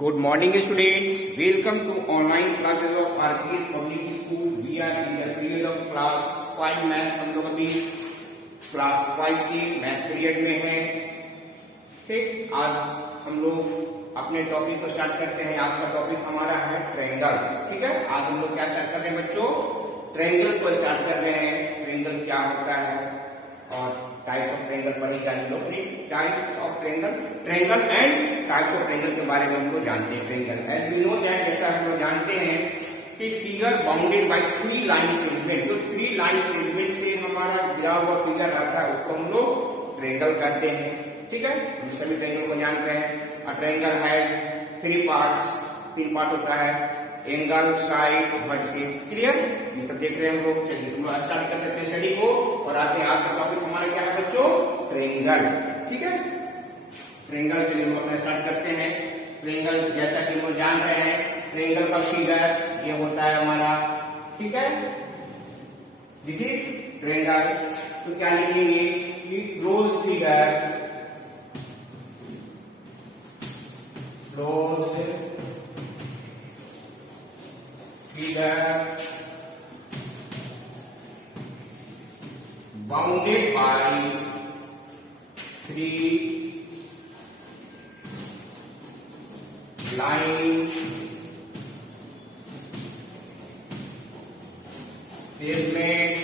Good morning students, welcome to online classes of RPS Public School. We are in the period of class 5 maths. हम लोग अभी class 5 के math period में हैं. ठीक, आज हम लोग अपने टॉपिक को स्टार्ट करते हैं. आज का टॉपिक हमारा है ट्रायंगल्स. ठीक है, आज हम लोग क्या स्टार्ट कर रहे हैं बच्चों? ट्रायंगल को स्टार्ट कर रहे हैं. ट्रायंगल क्या होता है और टाइप्स ऑफ ट्रायंगल पढ़ी जानी लोग. Types of triangle, triangle and types of triangle के बारे में हम लोग जानते हैं. Triangle as we know that, जैसा हम लोग जानते हैं कि figure bounded by 3 line segment. जो 3 लाइन सेगमेंट से हमारा गिरा हुआ फिगर आता है उसको हम लोग ट्रायंगल कहते हैं. ठीक है, हम सभी ट्रायंगल को जानते हैं. A triangle has 3 parts. 3 part होता है: एंगल, साइड, वर्टिसेस. क्लियर? ये सब देख रहे हैं हम लोग. चलिए हम लोग स्टार्ट कर देते हैं स्टडी को और आते हैं. आज का टॉपिक हमारा क्या है बच्चों? ट्रायंगल. ठीक है, ट्रायंगल. चलिए हम अपना स्टार्ट करते हैं. ट्रायंगल जैसा कि हम लोग जान रहे हैं, ट्रायंगल का फिगर ये होता है हमारा. ठीक है, दिस इज ट्रायंगल. तो क्या लिखेंगे कि closed figure, closed figure bounded by 3 line segments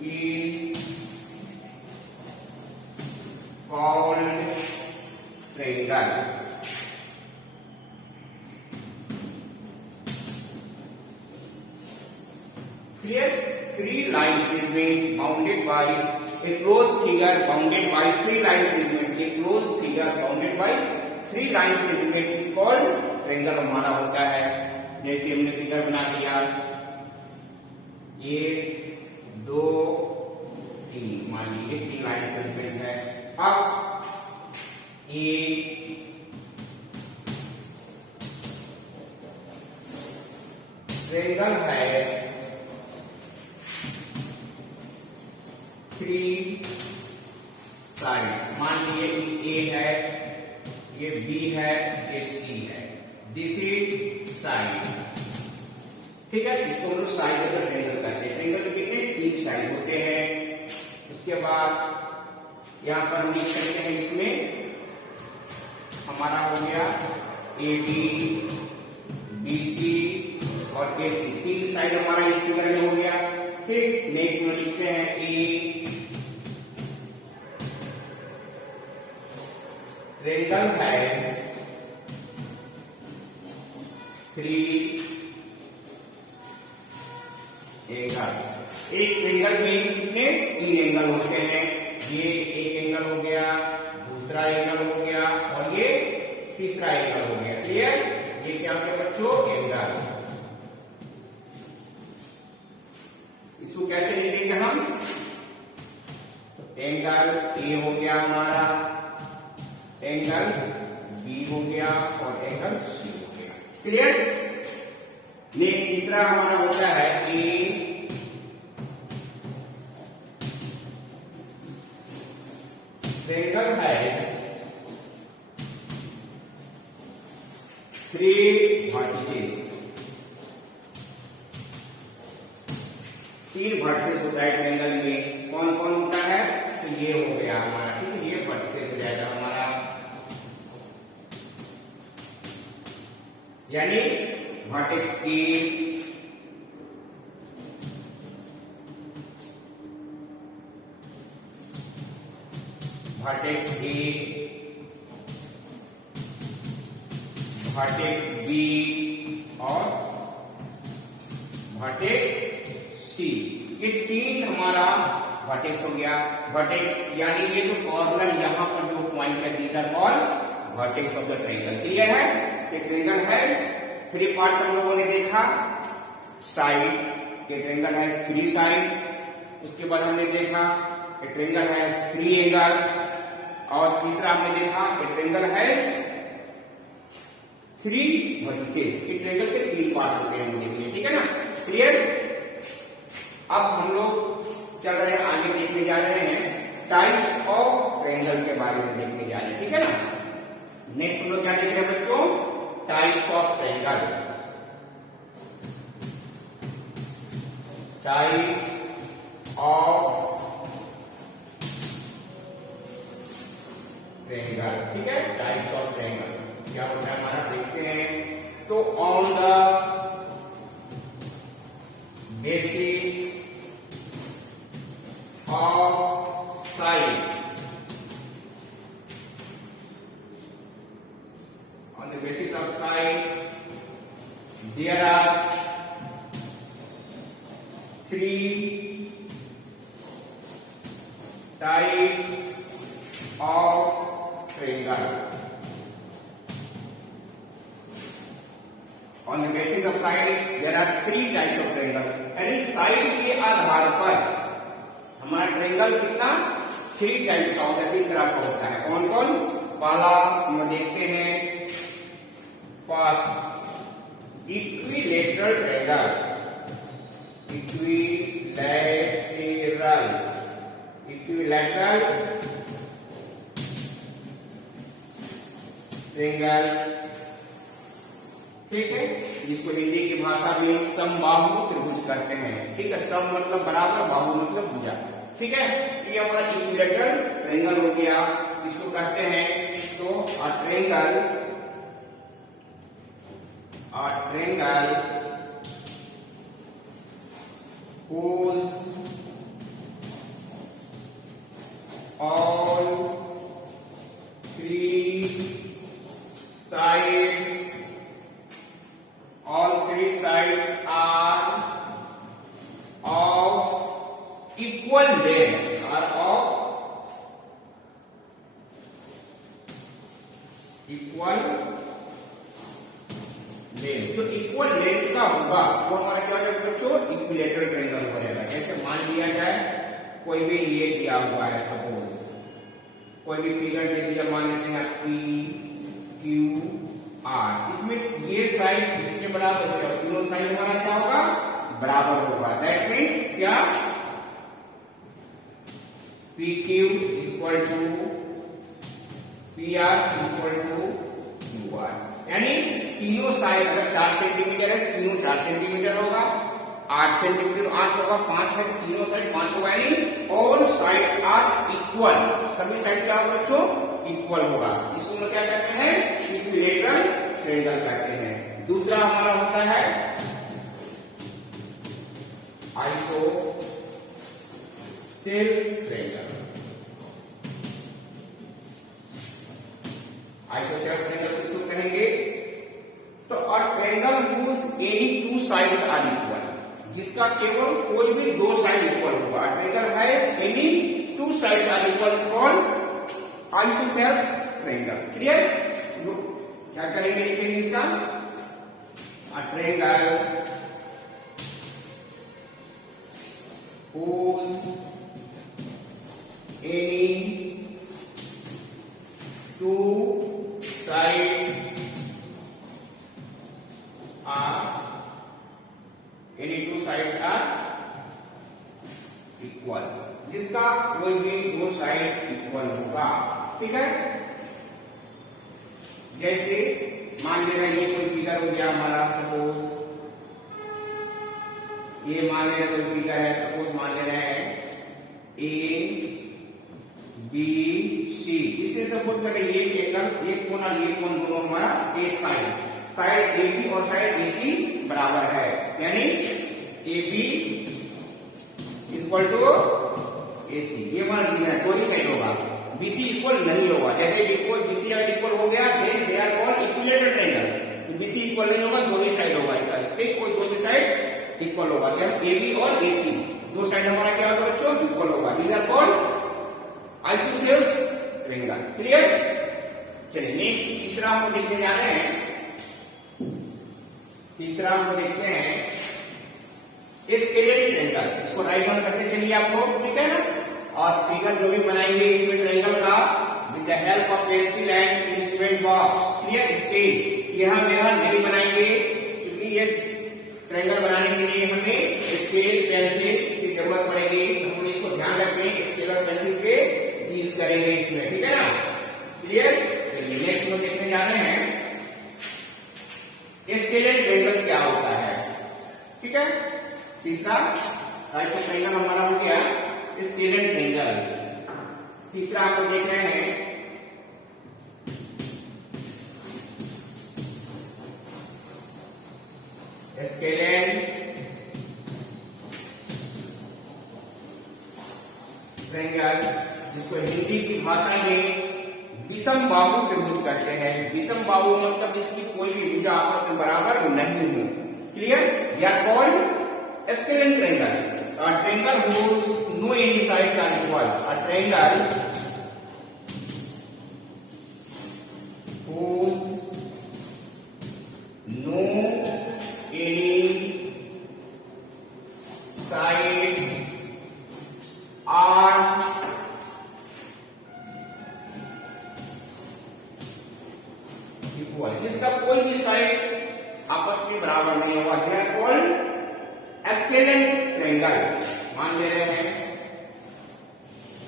is called triangle. Clear? 3 line segment bounded by a closed figure bounded by 3 line segment. A closed figure bounded by 3 line segment is called triangle हमारा होता है. जैसे हमने figure बना दिया 1 2 3, मान लीजिए 3 line segment है. अब एक ट्रायंगल है 3 साइड्स. मान लीजिए ये A है, ये B है, ये C है. This is side. ठीक है, इसको हम लोग साइड का ट्रायंगल कहते हैं. ट्रायंगल के कितने? 3 साइड होते हैं. उसके बाद यहां पर हम लिख सकते हैं, इसमें हमारा हो गया AB, BC और AC. 3 साइड हमारा इस फिगर में हो गया. ठीक, नेक्स्ट में लिखते हैं A. ट्रायंगल है 3 एंगल्स. एक ट्रायंगल में कितने? 3 एंगल होते हैं. ये एक एंगल हो गया, दूसरा एंगल हो गया और ये तीसरा एंगल हो गया. क्लियर? ये क्या हो गया बच्चों? एंगल. इसको कैसे लिखेंगे हम? एंगल A हो गया हमारा, एंगल B हो गया और एंगल C हो गया. क्लियर? तीसरा हमारा होता है A. ट्रायंगल है 3 वर्टिसेस. 3 वर्टिसेस होता है ट्रायंगल में. कौन कौन होता है? तो ये हो गया हमारा. ठीक है, ये वर्टिसेस हो जाएगा हमारा. यानी vertex A, vertex A, vertex B और वर्टेक्स C. ये 3 हमारा वर्टेक्स हो गया. वर्टेक्स यानी ये जो कॉर्नर यहां पर जो पॉइंट है, these are called vertex of the triangle. Clear है? ट्रायंगल है 3 पार्ट्स हम लोगों ने देखा. साइड, ये ट्रायंगल है 3 साइड. उसके बाद हमने देखा ये ट्रायंगल है 3 एंगल्स. और तीसरा हमने देखा ये ट्रायंगल है 3 वर्टिसेस. ये ट्रायंगल के 3 पार्ट होते हैं हम देखने. ठीक है ना? क्लियर? अब हम लोग चल रहे हैं आगे, देखने जा रहे हैं टाइप्स ऑफ ट्रायंगल के बारे में देखने जा रहे हैं. ठीक है ना? नेक्स्ट हम लोग क्या देखते हैं बच्चों, types of triangle. Types of triangle, ठीक है, टाइप्स ऑफ ट्रायंगल क्या होता है हमारा, देखते हैं। तो on the basis of side, on the basis of side there are three types of triangle. On the basis of side there are three types of triangle, यानी साइड के आधार पर हमारा ट्रायंगल कितना, थ्री टाइप्स का होता है, तीन तरह का होता है। कौन कौन, पहला हम देखते हैं, first equilateral triangle. Equilateral triangle, ठीक है, जिसको हिंदी की भाषा में समबाहु त्रिभुज कहते हैं, ठीक है। सम मतलब बराबर, बाहु मतलब भुजा, ठीक है। ये हमारा इक्विलैटरल ट्रायंगल हो गया, इसको कहते हैं। तो अ triangle whose all three sides are of equal length, जो इक्वल लेंथ का होगा वो हमारा क्या हो जाएगा बच्चों, इक्विलैटरल ट्रायंगल हो जाएगा। जैसे मान लिया जाए कोई भी ये दिया हुआ है, सपोज कोई भी फिगर दे दिया, मान लेते हैं P Q R, इसमें ये साइड इसी के बराबर है, तीनों साइड हमारा क्या होगा, बराबर होगा। दैट मीन्स क्या, PQ equal to PR equal to QR, यानी तीनों साइड अगर 4 सेंटीमीटर है, तीनों 4 सेंटीमीटर होगा, 8 सेंटीमीटर 8 होगा, 5 है, तीनों साइड 5 होगा, यानी ऑल साइड्स आर इक्वल, सभी साइड क्या होगा बच्चों, इक्वल होगा। इसको हम क्या कहते हैं, इक्विलैटरल ट्रायंगल कहते हैं। दूसरा हमारा होता है आइसोसेल्स ट्रायंगल। आइसोसेल्स ट्रायंगल किसको कहेंगे, तो अ triangle whose any two sides are equal, जिसका केवल कोई भी दो साइड इक्वल होगा। Triangle has any two sides are equal called isosceles triangle. Clear, क्या करेंगे लिखेंगे इसका, a triangle whose any two sides are equal, जिसका कोई भी दो साइड इक्वल होगा, ठीक है। जैसे मान लेना ये कोई फिगर हो गया हमारा, सपोज ये मान लेना कोई फिगर है, सपोज मान लेना है ABC, इससे सपोज करें ये एंगल, ये कोण और ये कोण दोनों हमारा ए साइड AB और साइड AC बराबर है, यानी AB इक्वल टू AC, ये मान दिया है, दो ही साइड होगा। BC इक्वल नहीं होगा, जैसे BC अगर इक्वल हो गया then they are called equilateral triangle, तो BC इक्वल नहीं होगा, दो ही साइड होगा इसका, ठीक, कोई दो ही साइड इक्वल होगा, जब AB और AC दो साइड हमारा क्या होगा बच्चों, इक्वल होगा। These are called isosceles triangle. Clear, चलिए नेक्स्ट तीसरा हम देखने जा रहे हैं। तीसरा हम देखते हैं स्केलेटल ट्रायंगल, इसको राइट डाउन करते चलिए आप लोग, ठीक है ना। और फिगर जो भी बनाएंगे इसमें ट्रायंगल का with the help of pencil and instrument box, clear, scale यहाँ नहीं बनाएंगे, क्योंकि ये ट्रायंगल बनाने के लिए हमें स्केल पेंसिल की जरूरत पड़ेगी, हम इसको ध्यान रखें, स्केल और पेंसिल के यूज करेंगे इसमें, ठीक है ना। क्लियर, चलिए नेक्स्ट में देखने जा रहे हैं स्केलेन ट्रायंगल क्या होता है। ठीक है, तीसरा टाइप ऑफ ट्रायंगल हमारा हो गया स्केलेन ट्रायंगल। तीसरा आप लोग देख रहे हैं स्केलेन ट्रायंगल, जिसको हिंदी की भाषा में विषम बाहु त्रिभुज कहते हैं। विषम बाहु मतलब इसकी कोई भी भुजा आपस में बराबर नहीं हो। क्लियर? या called scalene triangle. Triangle whose no any sides are equal। Triangle whose no any sides are equal. इसका कोई भी साइड आपस में बराबर नहीं होगा। They are called scalene triangle. मान ले रहे हैं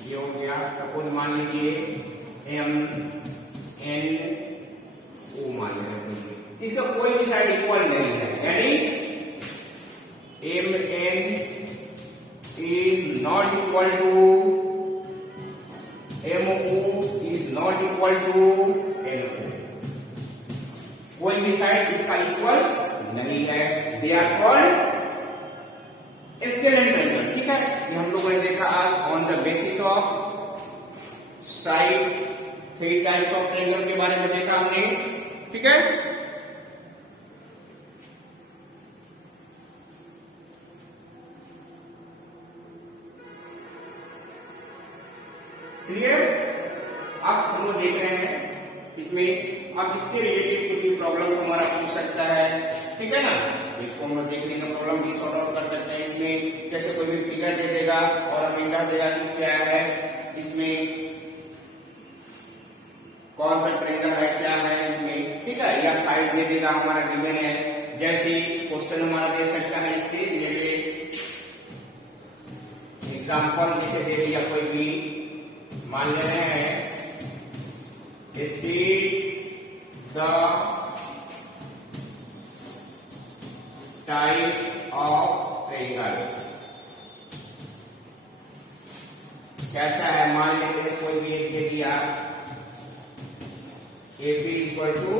ये हो गया, सपोज मान लीजिए एम एन ओ मान ले रहे हैं, इसका कोई भी साइड इक्वल नहीं है, यानी M N is not equal to M O is not equal to N O. कोई भी साइड इसका इक्वल नहीं है। They are called scalene triangle. ठीक है, ये हम लोगों ने देखा आज on the basis of side 3 types of triangle के बारे में देखा हमने। ठीक है, क्लियर? अब हम लोग देख रहे हैं इसमें, अब इससे रिलेटेड कुछ भी प्रॉब्लम हमारा पूछ सकता है। ठीक है ना, इसको हम लोग देखने का प्रॉब्लम भी सॉल्व आउट कर सकते हैं। इसमें जैसे कोई भी फिगर दे देगा और हमें कह देगा कि क्या है इसमें, कौन सा ट्रायंगल है, क्या है इसमें। ठीक है, या साइड दे देगा हमारा गिवन है। जैसे क्वेश्चन हमारा दे सकता है इससे रिलेटेड एग्जाम्पल जैसे दे दिया कोई भी, मान ले रहे हैं state the types of triangle. कैसा है, मान लेते हैं कोई भी एक दे दिया AP equal to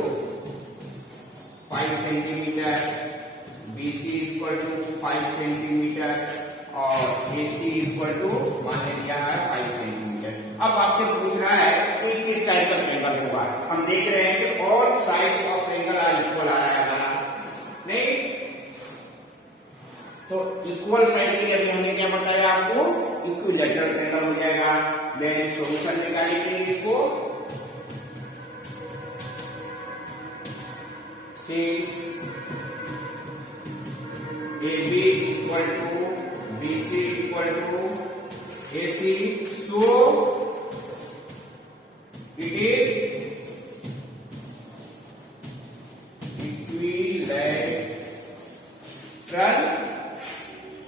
5 centimetre, BC equal to 5 centimetre और AC इक्वल टू मान लिया है 5 सेंटीमीटर। अब आपसे पूछ रहा है कोई किस टाइप का ट्रायंगल होगा। हम देख रहे हैं कि और side of triangle are equal आ रहा है हमारा, नहीं तो इक्वल साइड के लिए हमने क्या बताया आपको, इक्विलैटरल ट्रायंगल हो जाएगा। देन सॉल्यूशन निकालेंगे इसको, since AB equal to BC equal to AC, so it is equilateral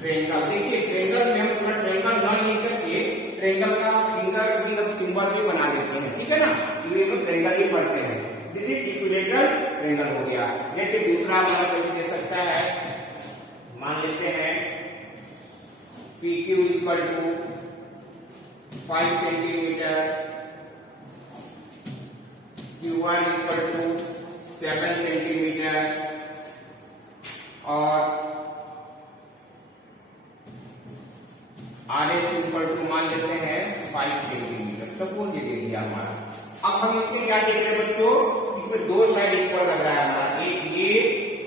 triangle. देखिए ट्रायंगल में हम पूरा ट्रायंगल ना लिख करके ट्रायंगल का फिंगर भी हम सिंबल भी बना देते हैं। ठीक है ना, ये हम ट्रायंगल ही पढ़ते हैं। दिस इज इक्विलैटरल ट्रायंगल हो गया। जैसे दूसरा हमारा कोई दे सकता है, मान लेते हैं PQ equal to 5 centimetre, Q1 equal to 7 centimetre और RS इक्वल टू मान लेते हैं 5 सेंटीमीटर। सपोज ये दे दिया हमारा। अब हम इसमें क्या देख रहे हैं बच्चों, इसमें दो साइड इक्वल लग रहा है हमारा, एक ये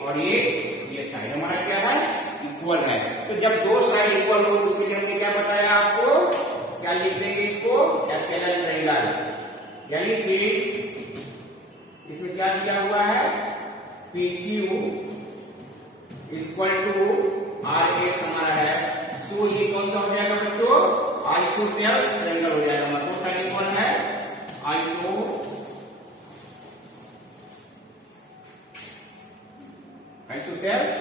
और ये साइड हमारा क्या है, इक्वल है। तो जब दो साइड इक्वल हो तो उसके लिए हमने क्या बताया आपको, क्या लिख देंगे इसको, स्केलेन ट्रायंगल। यानी सीरीज इसमें क्या दिया हुआ है, PQ इक्वल टू RS हमारा है। तो ये कौन सा हो जाएगा बच्चों, आइसोसेल्स ट्रायंगल हो जाएगा। मतलब दो साइड इक्वल है, आइसोसेल्स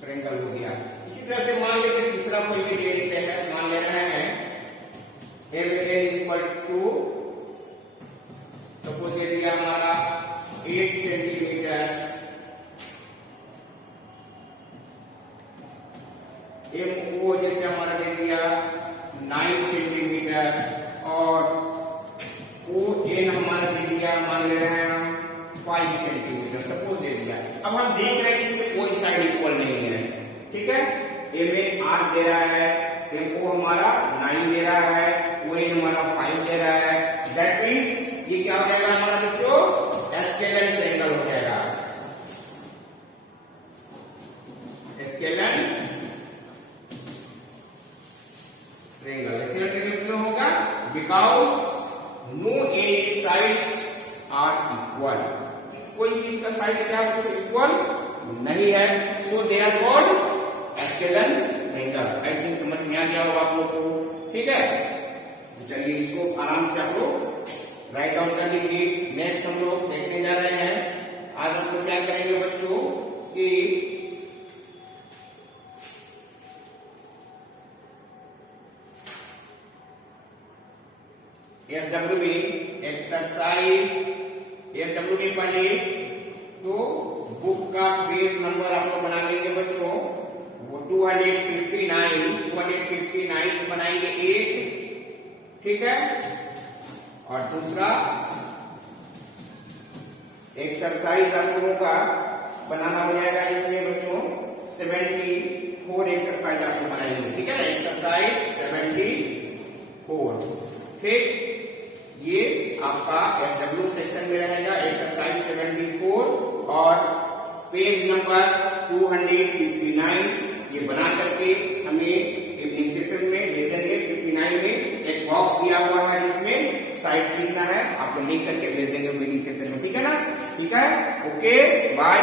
ट्रायंगल हो गया। इसी तरह से मान लेते तीसरा कोई भी दे देते हैं, मान ले रहे हैं MN equal to 8 centimetre, MO जैसे हमारा दे दिया 9 सेंटीमीटर और ON हमारा दे दिया, मान ले रहे हैं हम 5 सेंटीमीटर सपोज दे दिया। अब हम देख रहे हैं इसमें कोई साइड इक्वल नहीं है, ठीक है। MA 8 दे रहा है, MO हमारा 9 दे रहा है, ON हमारा 5 दे रहा है। दैट मीन्स ये क्या हो जाएगा हमारा बच्चों, स्केलेन ट्रायंगल हो जाएगा। स्केलेन ट्रायंगल क्यों होगा? Because no any sides are equal, कोई भी इसका साइड क्या है इक्वल नहीं है, so they are called scalene triangle. I think समझ में आ गया होगा आप लोग को, ठीक है। चलिए इसको आराम से आप लोग राइट डाउन कर लीजिए। नेक्स्ट हम लोग देखने जा रहे हैं, आज हम लोग क्या करेंगे बच्चों कि SW एक्सरसाइज, SW में पढ़े तो बुक का पेज नंबर आप लोग बना लेंगे बच्चों, वो 259 बनाएंगे 8, ठीक है। और दूसरा एक्सरसाइज आप लोगों का बनाना हो जाएगा इसमें बच्चों 74 एक्सरसाइज आप लोग बनाएंगे, ठीक है। एक्सरसाइज 74, ठीक। ये आपका SW सेक्शन में रहेगा एक्सरसाइज 74 और पेज नंबर 259 ये बना करके हमें इवनिंग सेशन में दे देंगे। 59 में एक बॉक्स दिया हुआ है जिसमें साइड्स लिखना है, आपको लिख करके भेज देंगे मीटिंग सेशन में, ठीक है ना। ठीक है, ओके बाय।